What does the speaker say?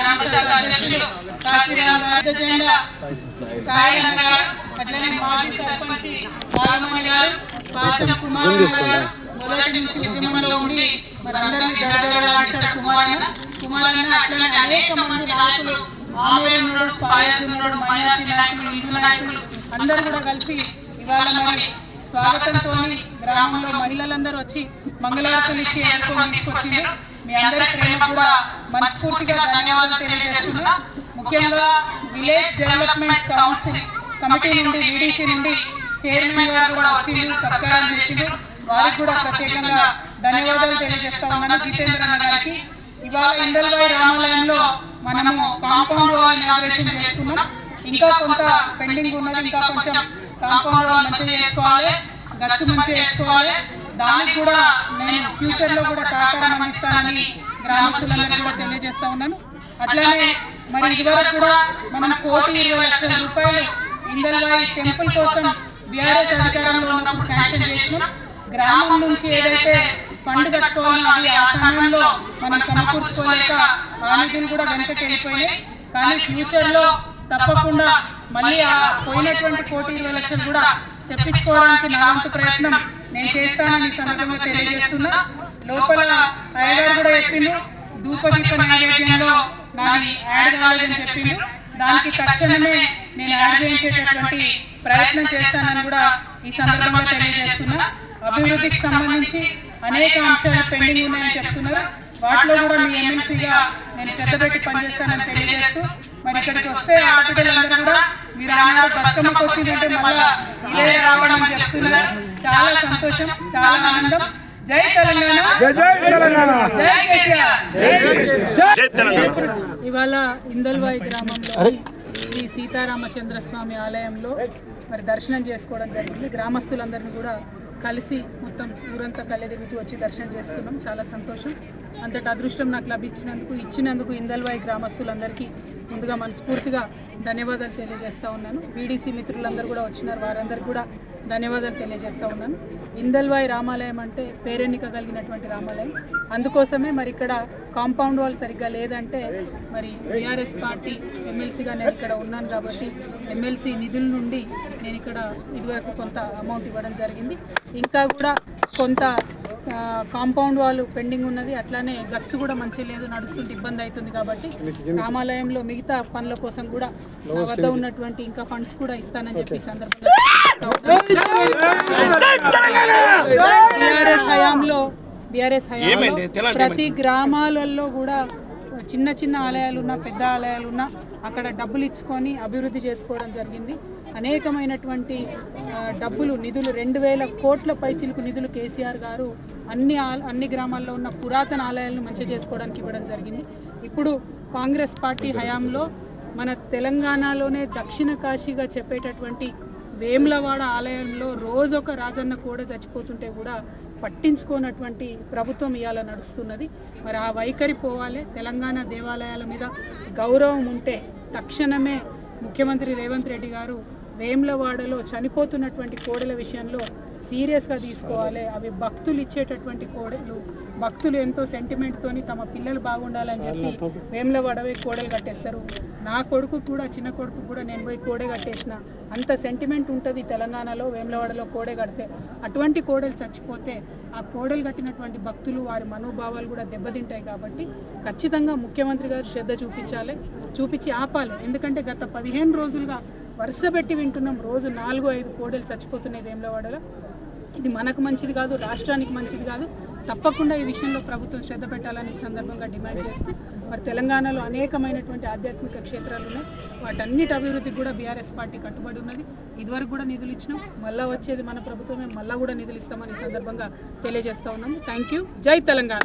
గ్రామ శాఖ అధ్యక్షులు కాశీరామ్ రాజజెండా సాయి అన్న గారు, అట్లనే మాజీ సర్పంచ్ రాఘమణి గారు, పాశం కుమార్ గారు మొదటి నుంచి ఉద్యమంలో ఉండి మరి అందరినీ జరగలాడిస్తారు కుమారన్న అట్లనే అనేక మంది నాయకులు ఆమెరుడు పాయసునుడు మైనార్టీ నాయకులు హిందూ నాయకులు అందరూ కూడా కలిసి ఇవాళ మరి స్వాగతంతో గ్రామంలో మహిళలందరూ వచ్చి మంగళారతులు ఇచ్చి ఎదుర్కొని తీసుకొచ్చింది. మీ అందరి ప్రేమ కూడా మనస్ఫూర్తిగా ధన్యవాదాలు తెలియజేస్తున్నా. ముఖ్యంగా విలేజ్ డెవలప్మెంట్ కౌన్సిల్ కమిటీ నుండి వీడీసీ నుండి చైర్మన్ గారు కూడా వచ్చిండ్రు, సత్కారం చేసిండ్రు. వారికి కూడా ప్రత్యేకంగా ధన్యవాదాలు తెలియజేస్తా ఉన్నాను జితేంద్ర అన్న గారికి. ఇవాళ ఇందల్వాయి రామాలయంలో మనము కాంపౌండ్ వాల్ ఇనాగ్రేషన్ చేసుకున్నాం. ఇంకా కొంత పెండింగ్ ఉన్నది, ఇంకా కొంచెం కాంపౌండ్ వాల్ మంచిగా చేసుకోవాలి, గచ్చు మంచిగా చేసుకోవాలి. దానికి కూడా నేను ఫ్యూచర్ లో కూడా సహకారం అందిస్తానని గ్రామస్తులందరికీ కూడా తెలియజేస్తా ఉన్నాను. అట్లానే మరి ఇదివరకు కూడా మనం 1,20,00,000 రూపాయలు ఇందల్వాయి టెంపుల్ కోసం బీఆర్ఎస్ అధికారంలో ఉన్నప్పుడు శాంక్షన్ చేసినాం. గ్రామం నుంచి ఏదైతే ఫండ్ కట్టుకోవాలో అది ఆ సమయంలో మనం సమకూర్చుకోలేక ఆ నిధులు కూడా వెనకకి వెళ్ళిపోయినాయి. కానీ ఫ్యూచర్ లో తప్పకుండా మళ్ళీ ఆ పోయినటువంటి 1,20,00,000 కూడా తెప్పించుకోవడానికి నా వంతు ప్రయత్నం నేను చేస్తానని సందర్భంగా తెలియజేస్తున్నా. లోపల అయ్యగారు కూడా చెప్పిండు, ధూపదీప నైవేద్యంలో నాది యాడ్ కాలేదని చెప్పిండు. దానికి తక్షణమే నేను యాడ్ చేయించేటటువంటి ప్రయత్నం చేస్తానని కూడా ఈ సందర్భంగా తెలియజేస్తున్నా. అభివృద్ధికి సంబంధించి అనేక అంశాలు పెండింగ్ ఉన్నాయని చెప్తున్నారు. వాటిలో కూడా మీ ఎమ్మెల్సీగా నేను శ్రద్ధ పెట్టి పనిచేస్తానని తెలియజేస్తూ మరి ఇక్కడికి వస్తే ఆడపిల్లలందరూ కూడా మీరు ఆనాడు బతుకమ్మకు వచ్చిందంటే మళ్ళా ఇదే రావడం అని చెప్తున్నారు. చాలా సంతోషం, చాలా ఆనందం. జై తెలంగాణ, జై కేసీఆర్. ఇవాళ ఇందల్వాయి గ్రామంలో శ్రీ సీతారామచంద్ర స్వామి ఆలయంలో మరి దర్శనం చేసుకోవడం జరిగింది. గ్రామస్తులందరినీ కూడా కలిసి మొత్తం ఊరంతా కళ్ళెదిరుగుతూ వచ్చి దర్శనం చేసుకున్నాం. చాలా సంతోషం. అంతటి అదృష్టం నాకు ఇచ్చినందుకు ఇందల్వాయి గ్రామస్తులందరికీ ముందుగా మనస్ఫూర్తిగా ధన్యవాదాలు తెలియజేస్తూ ఉన్నాను. వీడీసీ మిత్రులందరూ కూడా వచ్చినారు, వారందరికీ కూడా ధన్యవాదాలు తెలియజేస్తూ ఉన్నాను. ఇందల్వాయి రామాలయం అంటే పేరెన్నిక కలిగినటువంటి రామాలయం. అందుకోసమే మరి ఇక్కడ కాంపౌండ్ వాల్ సరిగ్గా లేదంటే మరి బీఆర్ఎస్ పార్టీ ఎమ్మెల్సీగా నేను ఇక్కడ ఉన్నాను కాబట్టి ఎమ్మెల్సీ నిధుల నుండి నేను ఇక్కడ ఇదివరకు కొంత అమౌంట్ ఇవ్వడం జరిగింది. ఇంకా కూడా కొంత కాంపౌండ్ వాల్ పెండింగ్ ఉన్నది. అట్లానే గచ్చు కూడా మంచిగా లేదు, నడుస్తుంటే ఇబ్బంది అవుతుంది. కాబట్టి రామాలయంలో మిగతా పనుల కోసం కూడా నా వద్ద ఉన్నటువంటి ఇంకా ఫండ్స్ కూడా ఇస్తానని చెప్పి సందర్భంగా బీఆర్ఎస్ హయాంలో ప్రతి గ్రామాలలో కూడా చిన్న చిన్న ఆలయాలున్నా పెద్ద ఆలయాలున్నా అక్కడ డబ్బులు ఇచ్చుకొని అభివృద్ధి చేసుకోవడం జరిగింది. అనేకమైనటువంటి డబ్బులు నిధులు 2,000 కోట్ల పైచిలుకు నిధులు కేసీఆర్ గారు అన్ని గ్రామాల్లో ఉన్న పురాతన ఆలయాలను మంచిగా చేసుకోవడానికి ఇవ్వడం జరిగింది. ఇప్పుడు కాంగ్రెస్ పార్టీ హయాంలో మన తెలంగాణలోనే దక్షిణ కాశీగా చెప్పేటటువంటి వేములవాడ ఆలయంలో రోజొక రాజన్న కూడా చచ్చిపోతుంటే కూడా పట్టించుకోనటువంటి ప్రభుత్వం ఇవాళ నడుస్తున్నది. మరి ఆ వైఖరి పోవాలి. తెలంగాణ దేవాలయాల మీద గౌరవం ఉంటే తక్షణమే ముఖ్యమంత్రి రేవంత్ రెడ్డి గారు వేములవాడలో చనిపోతున్నటువంటి కోడెల విషయంలో సీరియస్గా తీసుకోవాలి. అవి భక్తులు ఇచ్చేటటువంటి కోడెలు, భక్తులు ఎంతో సెంటిమెంట్తోని తమ పిల్లలు బాగుండాలని చెప్పి వేములవాడవే కోడలు కట్టేస్తారు. నా కొడుకు కూడా, చిన్న కొడుకు కూడా నేను పోయి కోడే కట్టేసిన. అంత సెంటిమెంట్ ఉంటుంది తెలంగాణలో వేములవాడలో కోడే కడితే. అటువంటి కోడలు చచ్చిపోతే ఆ కోడలు కట్టినటువంటి భక్తులు వారి మనోభావాలు కూడా దెబ్బతింటాయి. కాబట్టి ఖచ్చితంగా ముఖ్యమంత్రి గారు శ్రద్ధ చూపించి ఆపాలి. ఎందుకంటే గత 15 రోజులుగా వరుస పెట్టి వింటున్నాం, రోజు 4-5 కోడలు చచ్చిపోతున్నాయి వేములవాడలో. ఇది మనకు మంచిది కాదు, రాష్ట్రానికి మంచిది కాదు. తప్పకుండా ఈ విషయంలో ప్రభుత్వం శ్రద్ధ పెట్టాలని ఈ సందర్భంగా డిమాండ్ చేస్తూ మరి తెలంగాణలో అనేకమైనటువంటి ఆధ్యాత్మిక క్షేత్రాలు ఉన్నాయి. వాటన్నిటి అభివృద్ధికి కూడా బీఆర్ఎస్ పార్టీ కట్టుబడి ఉన్నది. ఇదివరకు కూడా నిధులు ఇచ్చినాం, మళ్ళీ వచ్చేది మన ప్రభుత్వమే, మళ్ళీ కూడా నిధులు ఇస్తామని ఈ సందర్భంగా తెలియజేస్తూ ఉన్నాము. Thank you. జై తెలంగాణ.